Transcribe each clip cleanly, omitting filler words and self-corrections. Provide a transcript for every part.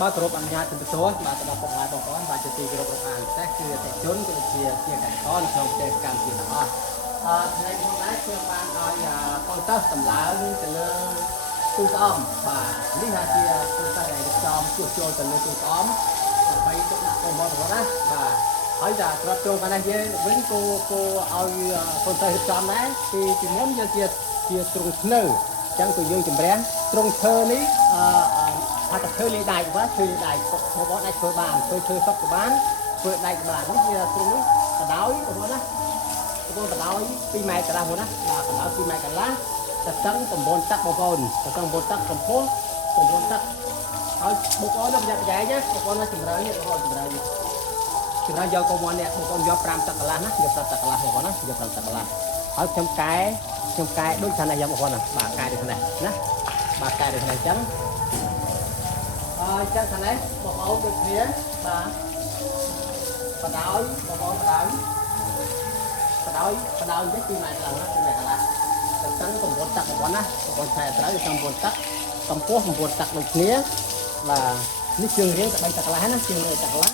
បើគ្រប់អនុញ្ញាតទៅទទួលបាទទៅដល់ពុកម៉ែបងប្អូនបាទជាទីគោរពរាប់អានតែគឺអតិថិជនគឺជាកសិករក្នុងប្រទេសកម្ពុជាទាំងអស់ថ្ងៃនេះដែរខ្ញុំបានឲ្យកូនសិស្សតម្លើងទៅលើទូស្អំបាទនេះថាជាទូស្អែកដែលចំជួសជុលទៅលើទូស្អំដើម្បីទុកដាក់កូនបងប្អូនណាបាទហើយតែត្រាប់ត្រង់កណ្ដាស់យើងវិញគោឲ្យកូនសិស្សរៀបចំដែរពីមុនយើងជាទ្រង់ធ្នើអញ្ចឹងគឺយើងជំរះទ្រង់ឈើនេះថាតែធ្វើលេខដៃបាទធ្វើលេខដៃបងប្អូនអាចធ្វើបានធ្វើសុខក៏បានធ្វើដៃក៏បាននេះជាទ្រង់នេះបដោយបងប្អូនណាបងប្អូនបដោយ2ម៉ែត្រកន្លះបងណាបាទបដោយ2ម៉ែត្រកន្លះតឹង9ទឹកបងប្អូនតឹង9ទឹកកម្ពស់9ទឹកហើយបងប្អូនប្រយ័ត្នប្រយែងណាបងប្អូនជំរឿននេះបងប្អូនជំរឿនយកកុំមកនេះបងប្អូនយក5ទឹកកន្លះណាយក5ទឹកកន្លះបងប្អូនណាយក5ទឹកកន្លះហើយខ្ញុំកែដូចខាងនេះយកបងប្អូនណាបាទកែដូចនេះណាបាទកែដូចនេះអញ្ចឹងចឹងខាងនេះបងប្អូនដូចគ្នាបាទបដោយបងប្អូនបដោយនេះ2ម៉ែត្រកន្លះណា2ម៉ែត្រកន្លះតឹង9ទឹកបងប្អូនណាបងប្អូនឆែត្រូវតឹង9ទឹកកម្ពស់9ទឹកដូចគ្នាបាទនេះជើងរៀងតែ3ទឹកកន្លះណាជើងរៀងទឹកកន្លះ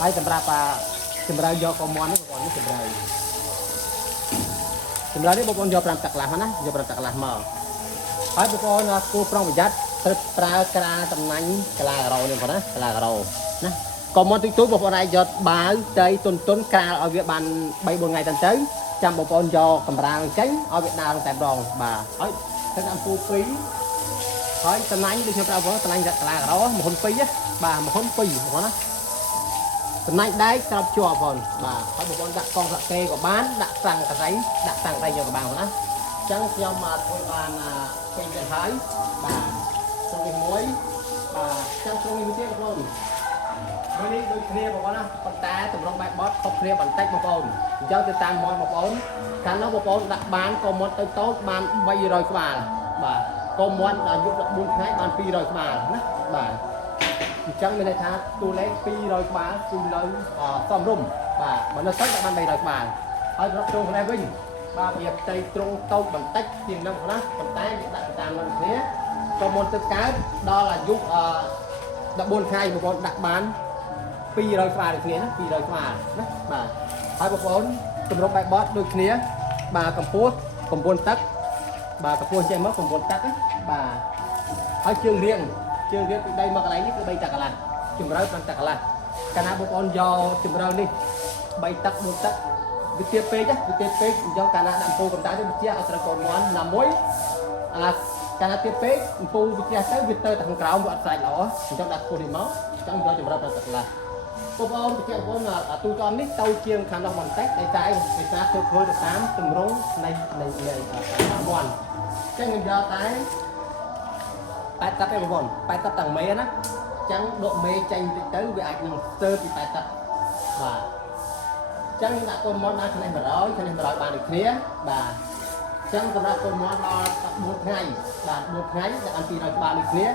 ហើយសម្រាប់ជំរឿយកកុំមន់នេះបងប្អូននេះជំរឿនេះបងប្អូនយក5ទឹកកន្លះណាយក5ទឹកកន្លះមកហើយបងប្អូនគួរប្រុងប្រយ័ត្នត្រូវប្រើក្រាតំណាញ់កាឡាការ៉ូនេះបងណាកាឡាការ៉ូណាកុំមកទូចបងប្អូនអាចយកបាវត្រីទុនក្រាលឲ្យវាបាន3 4ថ្ងៃទៅចាំបងប្អូនយកកម្រាលចេញឲ្យវាដើរតែម្ដងបាទហើយទៅតាមពូ2ហើយតំណាញ់ដូចខ្ញុំប្រាប់បងតំណាញ់កាឡាការ៉ូមហ៊ុន2បាទមហ៊ុន2បងប្អូនណាតំណាញ់ដែកស្រាប់ជាប់បងបាទហើយបងប្អូនដាក់កងស្លាកគេក៏បានដាក់តាំងកសៃដាក់តាំងដៃយកក៏បានបងណាអញ្ចឹងខ្ញុំមកធ្វើបានពេញទៅហើយបាទទ្រង់នេះមួយបាទអញ្ចឹងទ្រង់នេះមួយទៀតបងប្អូនមួយនេះដូចគ្នាបងប្អូនណាប៉ុន្តែតម្រង់បែបបត់ខុសគ្នាបន្តិចបងប្អូនអញ្ចឹងទៅតាមមាត់បងប្អូនកាលនោះបងប្អូនដាក់បានកុំមាត់តូចបាន300ក្បាលបាទកុំមាត់ដល់យុគ14ថ្ងៃបាន200ក្បាលណាបាទអញ្ចឹងមានន័យថាតួលេខ200ក្បាលគឺនៅសមរម្យបាទបើនៅទឹកបាន300ក្បាលហើយរកទ្រង់នេះវិញបាទវាផ្ទៃទ្រង់តូចបន្តិចជាងនឹងណាប៉ុន្តែវាដាក់តាមនឹងគ្នាក៏មុនទឹកកើតដល់អាយុ14ថ្ងៃបងប្អូនដាក់បាន200ក្បាលដូចគ្នាណា200ក្បាលណាបាទហើយបងប្អូនទម្រង់បែបបត់ដូចគ្នាបាទកម្ពស់9ទឹកបាទកម្ពស់ចេះមក9ទឹកណាបាទហើយជើងរៀងពីដីមកកន្លែងនេះគឺ3ទឹកកន្លះជំរឿ5ទឹកកន្លះកាលណាបងប្អូនយកជំរឿនេះ3ទឹក4ទឹកវាទៀតពេកអញ្ចឹងកាលណាដាក់ពូកម្ដៅទៅវាជាអត់ត្រូវកូនមន់ណាមួយកាលណាទៀតពេកពូវាជាទៅវាទៅតែខាងក្រោមវាអត់ស្រេចល្អអញ្ចឹងដាក់ពូនេះមកអញ្ចឹងយកជំរឿ5ទឹកកន្លះបងប្អូនបញ្ជាក់បងទូចំនេះទៅជាងខាងនោះបន្តិចតែធ្វើទៅតាមទម្រង់នៃមន់អញ្ចឹងខ្ញុំយកតែ80ទឹកឯងបងប្អូន80ទាំងមេណាអញ្ចឹងដកមេចេញតិចទៅវាអាចនឹងស្ទើរពី80ទឹកបាទអញ្ចឹងដាក់កូនមន់ដល់ឆ្នាំ100បានដូចគ្នាបាទអញ្ចឹងសម្រាប់កូនមន់ដល់14ថ្ងៃបាទ14ថ្ងៃដាក់បាន200ក្បាលដូចគ្នា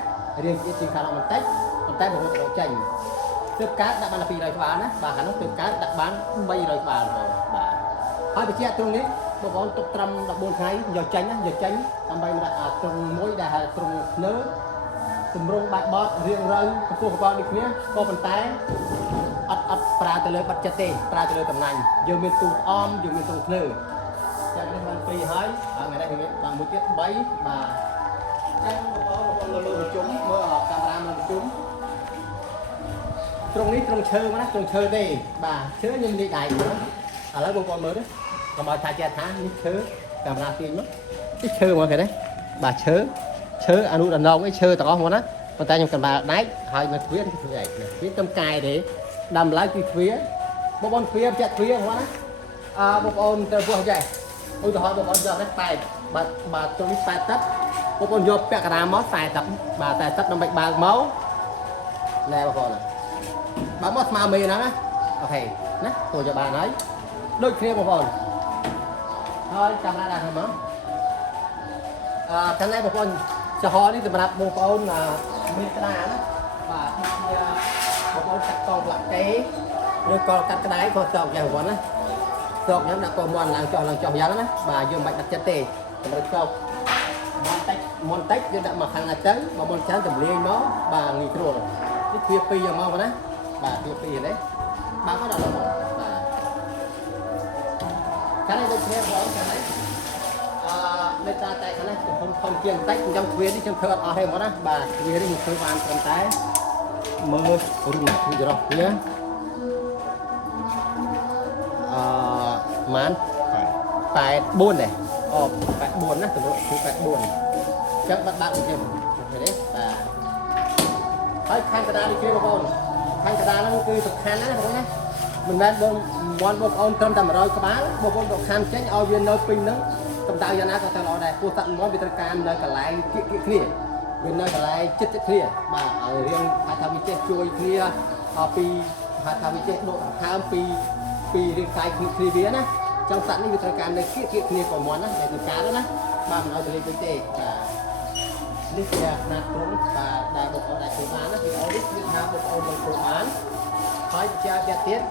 រៀងជាងខាងនោះបន្តិចប៉ុន្តែបងប្អូនចេញទើបកើតដាក់បាន200ក្បាលណាបាទខាងនោះទើបកើតដាក់បាន300ក្បាលបងបាទហើយបញ្ជាក់ត្រង់នេះបងប្អូនទុកត្រឹម14ថ្ងៃយកចេញដើម្បីដាក់ត្រង់មួយដែលហៅត្រង់លើទម្រង់បែបបត់រៀងរើកម្ពស់កបដូចគ្នាក៏ប៉ុន្តែអត់ប្រើទៅលើបាត់ចិត្តទេប្រើទៅលើតំណាញ់យើងមានទូស្អំយើងមានទ្រង់ភ្លើចាំនេះបាន2ហើយថ្ងៃនេះមានបានមួយទៀត3បាទចាំបងប្អូនលើប្រជុំមើលកាមេរ៉ាមើលប្រជុំត្រង់នេះត្រង់ឈើមកណាត្រង់ឈើទេបាទឈើខ្ញុំនិយាយដៃមកឥឡូវបងប្អូនមើលទៅកុំឲ្យថាចេះថានេះឈើកាមេរ៉ាទាញមកនេះឈើមកគេទេបាទឈើអនុដំណងឯឈើទាំងអស់មកណាប៉ុន្តែខ្ញុំកំបាដែកហើយមកទ្វារនេះធ្វើអីវាទៅកែទេដាំឡើងគឺទ្វារបងប្អូនទ្វារចាក់ទ្វារហ្នឹងណាបងប្អូនត្រូវពោះចេះឧទាហរណ៍បងប្អូនយកនេះ8បាទចូលនេះ8ទឹកបងប្អូនយកពាក់កណ្ដាលមក40ទឹកបាទ40ទឹកដើម្បីបើកមកណែបងប្អូនបើមកស្មើមេហ្នឹងណាអូខេណាចូលយកបានហើយដូចគ្នាបងប្អូនហើយកាមេរ៉ាដាក់ហ្នឹងមកខាងនេះបងប្អូនចំហនេះសម្រាប់បងប្អូនមានត្រាណាបាទដូចជាបងប្អូនកាត់តងផ្លាក់ទេឬក៏កាត់ក្តាយក៏ស្អកយ៉ាងបងប្អូនណាស្អកយ៉ាងដាក់កោមន់ឡើងចុះយ៉ាងណាបាទយើងមិនបាច់ដាក់ចិត្តទេសម្រាប់ស្អកមុនតិចយើងដាក់មកខាងណាទៅបើមុនច្រើនទម្លាយមកបាទងាយស្រួល នេះវាពីរយ៉ាងមកណាបាទវាពីរនេះបាទក៏ដល់បាទខាងនេះដូចគ្នាបងខាងនេះនៅតាតែខាងនេះខ្ញុំជាងបន្តិចខ្ញុំទ្វានេះខ្ញុំធ្វើអត់អស់ទេហ្មងណាបាទទ្វានេះខ្ញុំធ្វើបានត្រឹមតែមើលរូបនេះរស់គ្នាម៉ាន84ដែរអូ84ណាទម្រង់គឺ84អញ្ចឹងបាត់ដូចគ្នាឃើញទេបាទហើយខាងកណ្ដាលនេះគេបងប្អូនខាងកណ្ដាលហ្នឹងគឺសំខាន់ណាបងប្អូនណាមិនមែនបងប្អូនត្រឹមតែ100ក្បាលបងប្អូនក៏ខានចេញឲ្យវានៅពេញហ្នឹងកម្ដៅយ៉ាងណាក៏ទៅល្អដែរពោះសត្វមន់វាត្រូវការនៅកន្លែងគៀកគ្នាវានៅកន្លែងចិត្តគ្នាបាទឲ្យរៀងហៅថាវាចេះជួយគ្នាពីហៅថាវាចេះដកដង្ហើមពីរាងកាយគ្នាវាណាចង់សត្វនេះវាត្រូវការនៅគៀកគ្នាក៏មន់ណាតែទៅការណាបាទមិនឲ្យទៅលេងពេកទេបាទនេះជាណាត់ត្រង់បាទដែលបងប្អូនអាចធ្វើបានណាវីដេអូនេះគឺថាបងប្អូនបានធ្វើបានហើយជាទៀត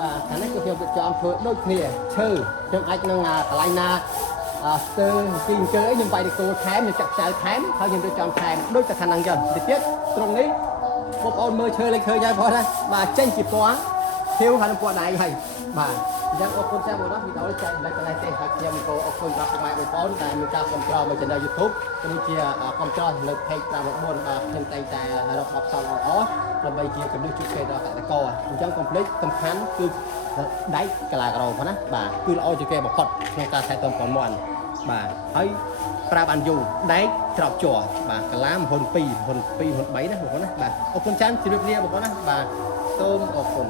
បាទខាងនេះគឺខ្ញុំទៅចំធ្វើដូចគ្នាឈើខ្ញុំអាចនឹងកន្លែងណាស្ទើពីអង្គើខ្ញុំបាយទៅគោថែមខ្ញុំចាក់ចៅថែមហើយខ្ញុំទៅចំថែមដូចតែខាងហ្នឹងចឹងតិចទៀតត្រង់នេះបងប្អូនមើលឈើលេខឃើញហើយបងណាបាទចេញពីពណ៌ខៀវហើយនឹងពណ៌ដៃហើយបាទអញ្ចឹងអរគុណចាំបងណាវីដេអូនេះចែកម្លែកកន្លែងទេហើយខ្ញុំក៏អរគុណដល់ពុកម៉ែបងប្អូនដែលមានការគ្រប់គ្រងមក Channel YouTube ក៏ដូចជាគ្រប់គ្រងនៅ Page 514បាទខ្ញុំតែងតែរកបបផ្សោតល្អដើម្បីជាកណ្ដឹងជោគជ័យដល់កសិករអញ្ចឹងកុំភ្លេចសំខាន់គឺដែកកលាក្រផងណាបាទគឺល្អជាងគេបំផុតក្នុងការថែទាំកូនមន់បាទហើយប្រើបានយូរដែកច្រកជាប់បាទកលាមហ៊ុន2ហ៊ុន3ណាបងប្អូនណាបាទអរគុណច្រើនជម្រាបលាបងប្អូនណាបាទសូមអរគុណ